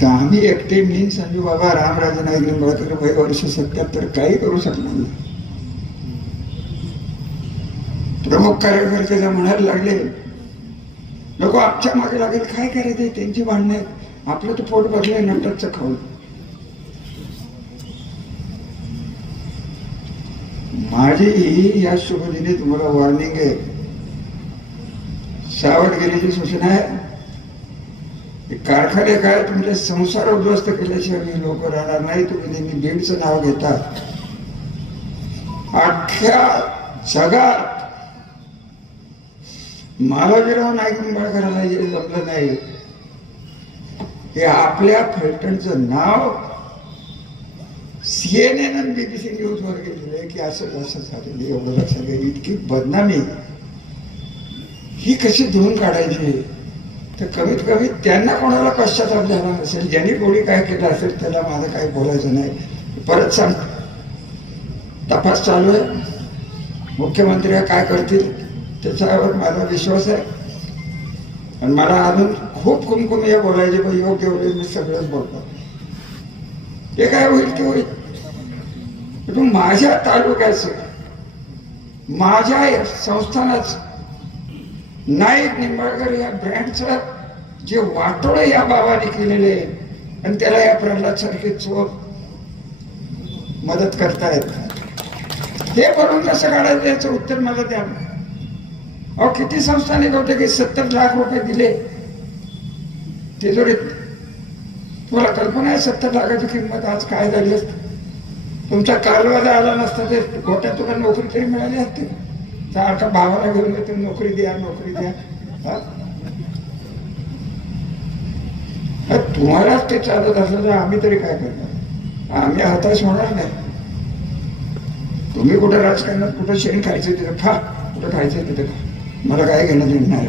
तर आम्ही एकटे मी संजू बाबा रामराजे नाईक निंबाळकर वय वर्ष सत्याहत्तर काही करू शकणार नाही. प्रमुख कार्यकर्ते जर म्हणायला लागले लोक आमच्या मागे लागेल काय करायचं त्यांची भांडणं आहेत. आपलं तर पोट भरलंय नंतरचं खाऊन. माझी ही या शुभदिनी तुम्हाला वॉर्निंग आहे. सावधगिरीची सूचना आहे. कारखाने काय तुमचे संसार उद्ध्वस्त केल्याशिवाय मी लोक राहणार नाही. तुम्ही नेहमी बीडचं नाव घेता. अख्ख्या जगात महाराजीराव नाईक निंबाळकरांना हे जमलं नाही. हे आपल्या फलटणचं नाव सीएनएन आणि बीबीसी न्यूजवर गेलेलं आहे की असं असं झालेलं एवढं लक्षात घ्या इतकी बदनामी ही कशी धुवून काढायची? तर कमीत कमी त्यांना कोणाला पश्चाताप झाला नसेल? ज्यांनी कोणी काय केलं असेल त्याला माझं काही बोलायचं नाही. परत सांग. तपास चालू आहे. मुख्यमंत्री काय करतील त्याच्यावर माझा विश्वास आहे. आणि मला अजून खूप कुमकुम या बोलायचे पण योग्य होईल मी सगळंच बोलतो. ते काय होईल ते होईल. पण माझ्या तालुक्याचं माझ्या संस्थानाचं नाईक निंबाळकर या ब्रँडचं जे वाटोळ या बाबाने केलेले आहे आणि त्याला या प्रल्हाद सारखे चोर मदत करतायत. हे भरून कसं काढायचं याचं उत्तर मला द्या अहो किती संस्थाने होते की सत्तर लाख रुपये दिले? तिजोरीत तुम्हाला कल्पना आहे सत्तर लाखाची किंमत आज काय झाली असते? तुमचा कालवादा आला नसता ते गोट्यात तुला नोकरी तरी मिळाली असते. त्या आता भावाला घेऊन येतो नोकरी द्या नोकरी द्या. तुम्हालाच ते चालत असलं तर आम्ही तरी काय करणार? आम्ही हताश होणार नाही. तुम्ही कुठं राजकारणात कुठं शेण खायचं तिथं? फा कुठं खायचं तिथं? खा मला काय घेणं देणं नाही.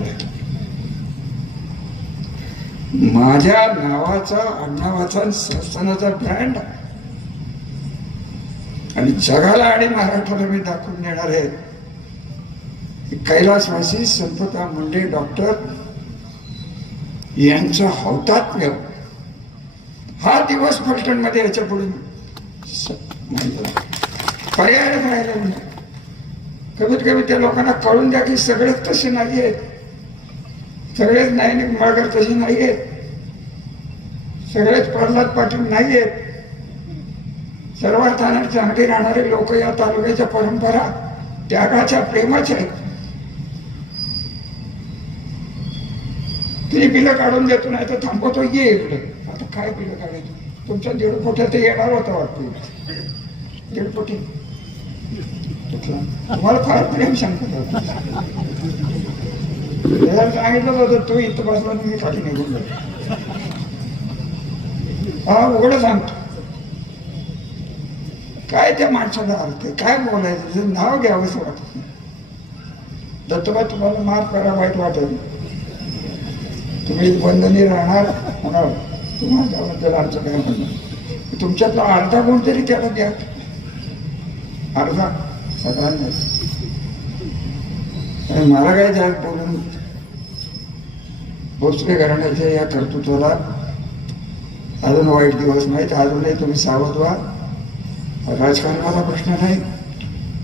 माझ्या नावाचा आडनावाचा संस्थानाचा ब्रँड आणि जगाला आणि महाराष्ट्राला मी दाखवून देणार आहे. कैलासवासी संपदा मुंडे डॉक्टर यांचा हौतात्म्य. हा दिवस फलटणमध्ये याच्यापुढे पर्याय पर्यायच राहिला नाही कमीत कमी त्या लोकांना कळून द्या की सगळेच तसे नाही आहेत. सगळेच नाही माळकर तसे नाही आहेत. सगळेच प्रल्हाद पाटील नाही आहेत. सर्वार्थाने चांगली राहणारे लोक या तालुक्याच्या परंपरा त्यागाच्या प्रेमाच्या आहेत. तुम्ही बिलं काढून देतो नाही तर थांबवतो ये इकडे. आता काय बिलं काढायचं? तुमच्या दीड कोट्यात येणार होता वाटतं. दीड कोटी तुम्हाला फार प्रेम सांगतो. त्याला सांगितलं होतं तू इथं बसला मी खाली निघून हा उघड सांगतो. काय त्या माणसाला अर्थ काय बोलायचं? नाव घ्यावंसं वाटत नाही. दत्तबा तुम्हाला माफ करा वाईट वाटेल. तुम्ही बंधनी राहणार होणार. तुम्हाला त्याबद्दल आमचं काय म्हणणं तुमच्यातला अर्धा गुण तरी त्याला द्या. अर्धा सगळ्यांना. मला काय जाग बोलून भोसले घराण्याच्या या कर्तृत्वाला अजून वाईट दिवस नाहीत अजूनही तुम्ही सावध व्हा. राजकारणाचा प्रश्न नाही.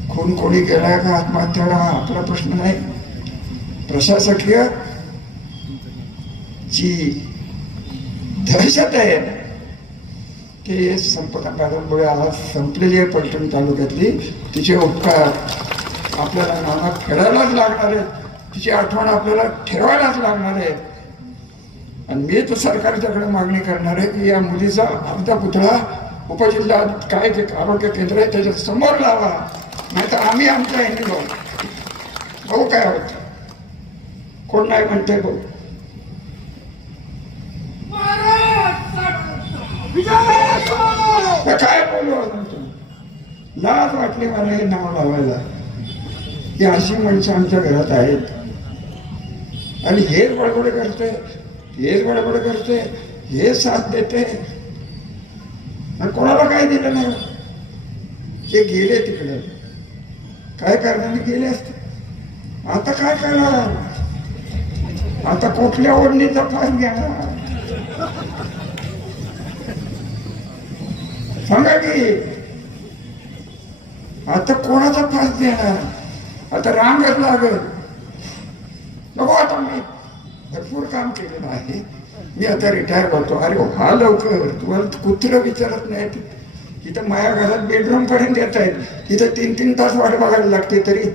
खून कोणी केलाय का आत्महत्या हा आपला प्रश्न नाही. प्रशासकीय जी दहशत आहे ते संपदा मॅडममुळे आज संपलेली आहे पलटण तालुक्यातली. तिचे उपकार आपल्याला नाना फेडायलाच लागणार आहेत. तिची आठवण आपल्याला ठेवायलाच लागणार आहे आणि मी तर सरकारच्याकडे मागणी करणार आहे की या मुलीचा अर्धा पुतळा उपजिल्हा काय जे आरोग्य केंद्र आहे त्याच्यासमोर लावा. नाही तर आम्ही आमच्या ह्याने जाऊ भाऊ काय होत? कोण नाही म्हणते भाऊ? तर काय बोलू अजून लाज वाटली मला हे नाव लावायला. की अशी माणसं आमच्या घरात आहेत. आणि हेच बडबड करते हेच बडबड करते हे साथ देते आणि कोणाला काय दिलं नाही? ते गेले तिकडे. काय करणारे गेले असते? आता काय करणार? आता कुठल्या ओढणीचा फास घेणार? सांगा की आता कोणाचा फास देणार? आता रांगच लागल. नको आता मी भरपूर काम केलेलं आहे. मी आता रिटायर होतो. अरे हो, हा लवकर. तुम्हाला कुत्र विचारत नाही तिथं माया घरात बेडरूम पर्यंत येत आहेत तिथं तीन तीन तास वाट बघायला लागते तरी.